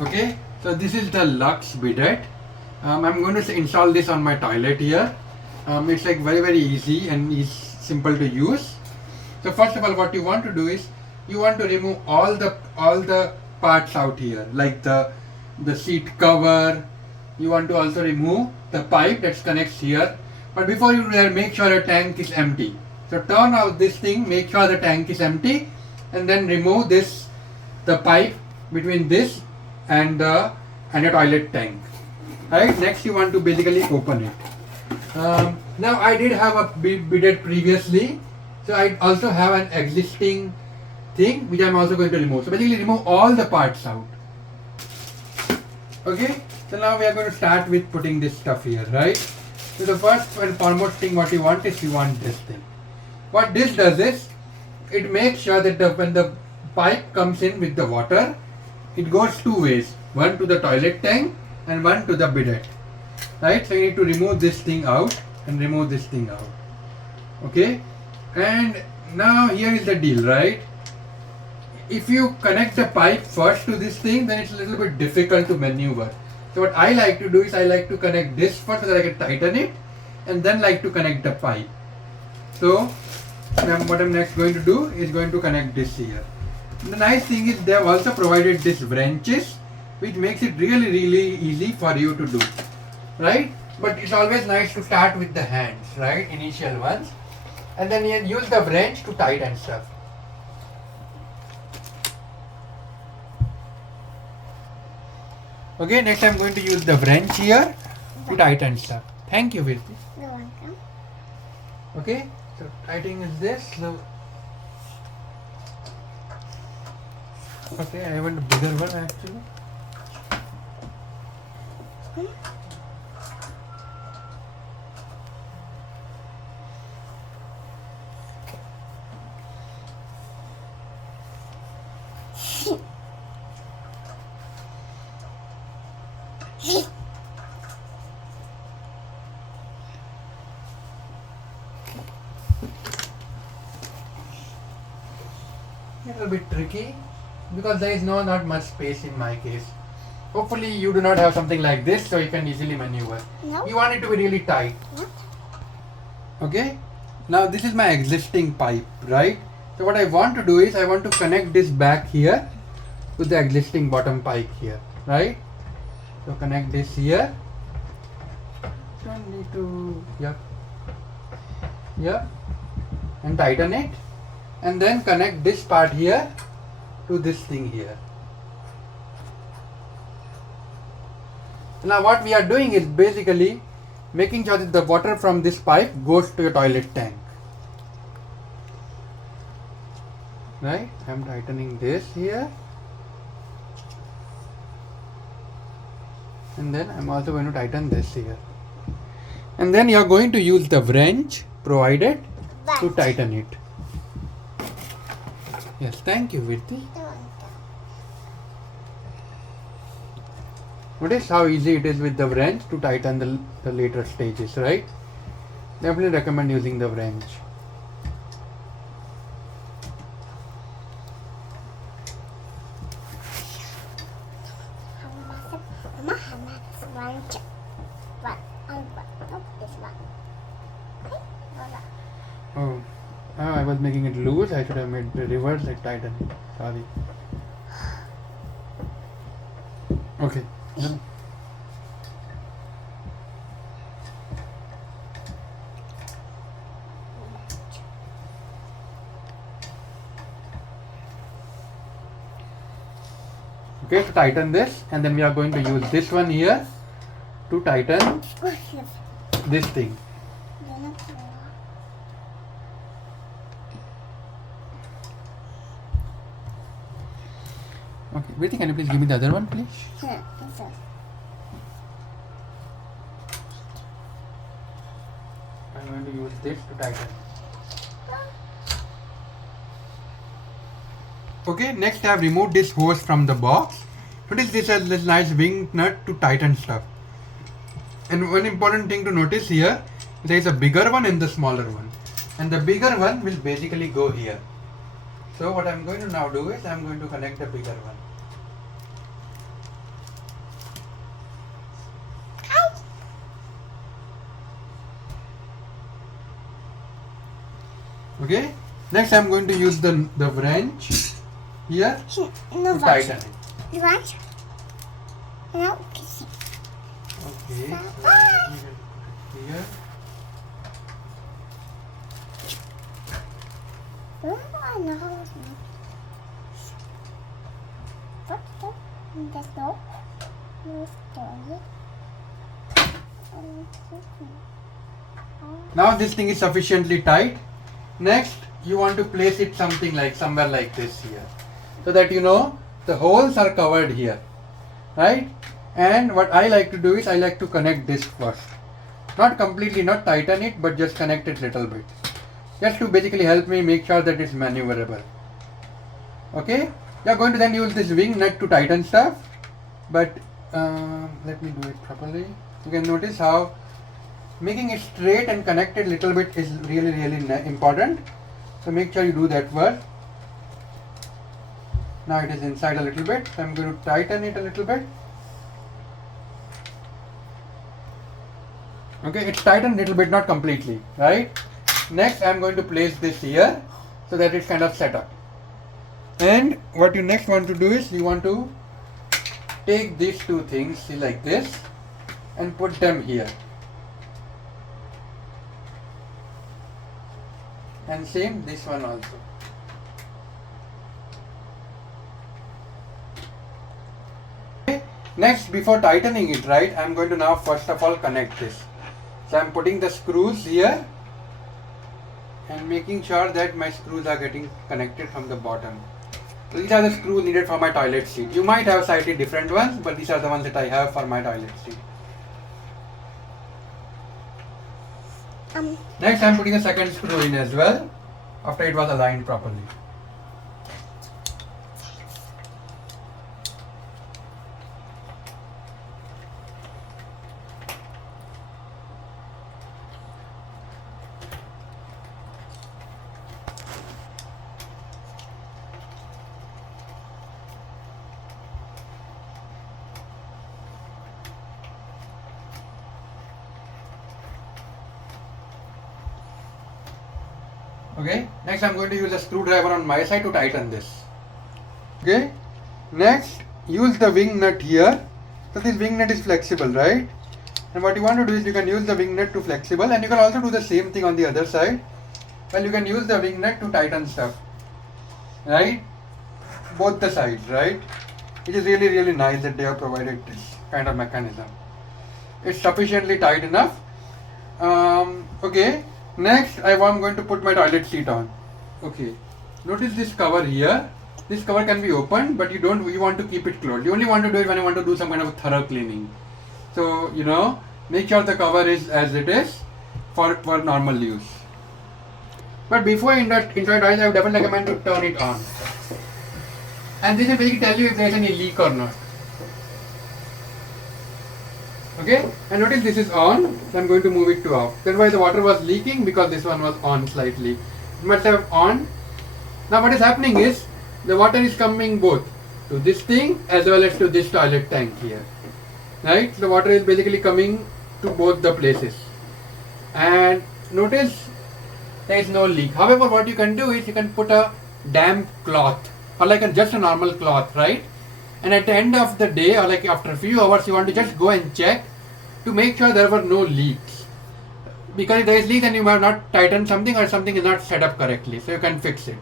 Okay, so this is the LUXE bidet. I'm going to install this on my toilet here. It's like very easy and is simple to use. So first of all, what you want to do is you want to remove all the parts out here, like the seat cover. You want to also remove the pipe that connects here. But before you do that, make sure your tank is empty. So turn out this thing, make sure the tank is empty, and then remove the pipe between this and your toilet tank. Right? Next, you want to basically open it. Now I did have a bidet previously, so I also have an existing thing which I'm also going to remove. So basically, remove all the parts out. Okay. So now we are going to start with putting this stuff here, right? So the first and foremost thing what you want is you want this thing. What this does is it makes sure that when the pipe comes in with the water, it goes two ways, one to the toilet tank and one to the bidet, right? So you need to remove this thing out and remove this thing out. Okay, and now here is the deal, right? If you connect the pipe first to this thing, then it's a little bit difficult to maneuver. So what I like to do is I like to connect this first so that I can tighten it, and then like to connect the pipe. So what I'm next going to do is going to connect this here. The nice thing is they have also provided these wrenches, which makes it really easy for you to do, right? But it's always nice to start with the hands, right? Initial ones, and then you use the wrench to tighten stuff. Okay, next I'm going to use the wrench here to tighten stuff. Thank you, Virti. You're welcome. Okay, so tightening is this. So okay, I want a bigger one actually. A little bit tricky because there is not much space in my case. Hopefully you do not have something like this so you can easily maneuver. No. You want it to be really tight. No. Okay. Now this is my existing pipe, right? So what I want to do is I want to connect this back here to the existing bottom pipe here, right? So connect this here. Don't need to, yep, and tighten it, and then connect this part here to this thing here. Now what we are doing is basically making sure that the water from this pipe goes to your toilet tank. Right? I'm tightening this here. And then I'm also going to tighten this here. And then you're going to use the wrench provided to tighten it. Yes, thank you, Virti. You're welcome. Notice how easy it is with the wrench to tighten the later stages, right? Definitely recommend using the wrench. Mama has one. Nope, this one. Okay, Oh, I was making it loose. I should have made the reverse, like tighten it. Sorry. Okay. Yeah. Okay, to tighten this, and then we are going to use this one here to tighten this thing. Okay, Virti, can you please give me the other one, please? I'm going to use this to tighten. Okay, next I have removed this hose from the box. Notice this has this nice wing nut to tighten stuff. And one important thing to notice here, there is a bigger one and the smaller one. And the bigger one will basically go here. So what I'm going to now do is I'm going to connect the bigger one. Okay. Next I'm going to use the wrench here No, to tighten it. You want? No, kissing. Okay. So here. Oh, no. That's no. No story. Now this thing is sufficiently tight. Next you want to place it somewhere like this here, so that you know the holes are covered here, right? And what I like to do is I like to connect this first, not completely, not tighten it, but just connect it little bit, just to basically help me make sure that it's maneuverable. Okay, you are going to then use this wing nut to tighten stuff, but let me do it properly. You can notice how making it straight and connected little bit is really important. So make sure you do that first. Now it is inside a little bit, so I'm going to tighten it a little bit. Okay, it's tightened a little bit, not completely, right? Next I'm going to place this here so that it's kind of set up. And what you next want to do is you want to take these two things, see, like this, and put them here. And same this one also. Okay. Next, before tightening it, right, I'm going to now first of all connect this. So I'm putting the screws here and making sure that my screws are getting connected from the bottom. So these are the screws needed for my toilet seat. You might have slightly different ones, but these are the ones that I have for my toilet seat. Next I'm putting a second screw in as well, after it was aligned properly. Okay, next I'm going to use a screwdriver on my side to tighten this. Okay, next use the wing nut here. So this wing nut is flexible, right? And what you want to do is you can use the wing nut to flexible, and you can also do the same thing on the other side. Well, you can use the wing nut to tighten stuff, right? Both the sides, right? It is really nice that they have provided this kind of mechanism. It's sufficiently tight enough. Okay. Next, I'm going to put my toilet seat on. Okay, notice this cover here. This cover can be opened, but you want to keep it closed. You only want to do it when you want to do some kind of thorough cleaning. So, you know, make sure the cover is as it is for normal use. But before I insert it, I would definitely recommend to turn it on. And this will basically tell you if there is any leak or not. Okay, and notice this is on, so I'm going to move it to off. That's why the water was leaking, because this one was on slightly. It must have on. Now what is happening is, the water is coming both to this thing as well as to this toilet tank here. Right, so the water is basically coming to both the places. And notice there is no leak. However, what you can do is you can put a damp cloth, or like just a normal cloth, right? And at the end of the day, or like after a few hours, you want to just go and check to make sure there were no leaks. Because if there is leak, then you might not tighten something, or something is not set up correctly, so you can fix it.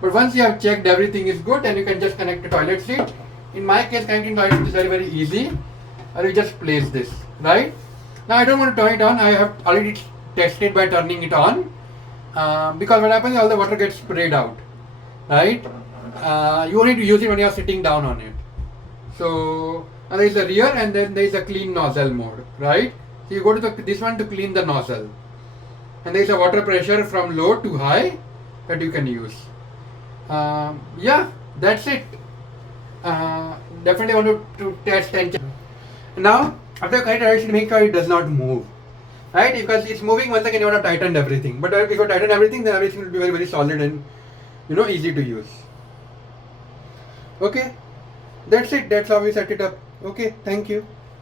But once you have checked everything is good, and you can just connect the toilet seat. In my case, connecting toilet seat is very easy. Or you just place this, right? Now I don't want to turn it on. I have already tested by turning it on, because what happens is all the water gets sprayed out, right? You only need to use it when you are sitting down on it. So there is the rear, and then there is a clean nozzle mode, right? So you go to this one to clean the nozzle, and there is a water pressure from low to high that you can use. Yeah, that's it. Definitely want to test and check. Now after correct direction, make sure it does not move, right? Because it's moving once again, you want to tighten everything. But if you tighten everything, then everything will be very solid and easy to use. Okay. That's it. That's how we set it up. Okay, thank you.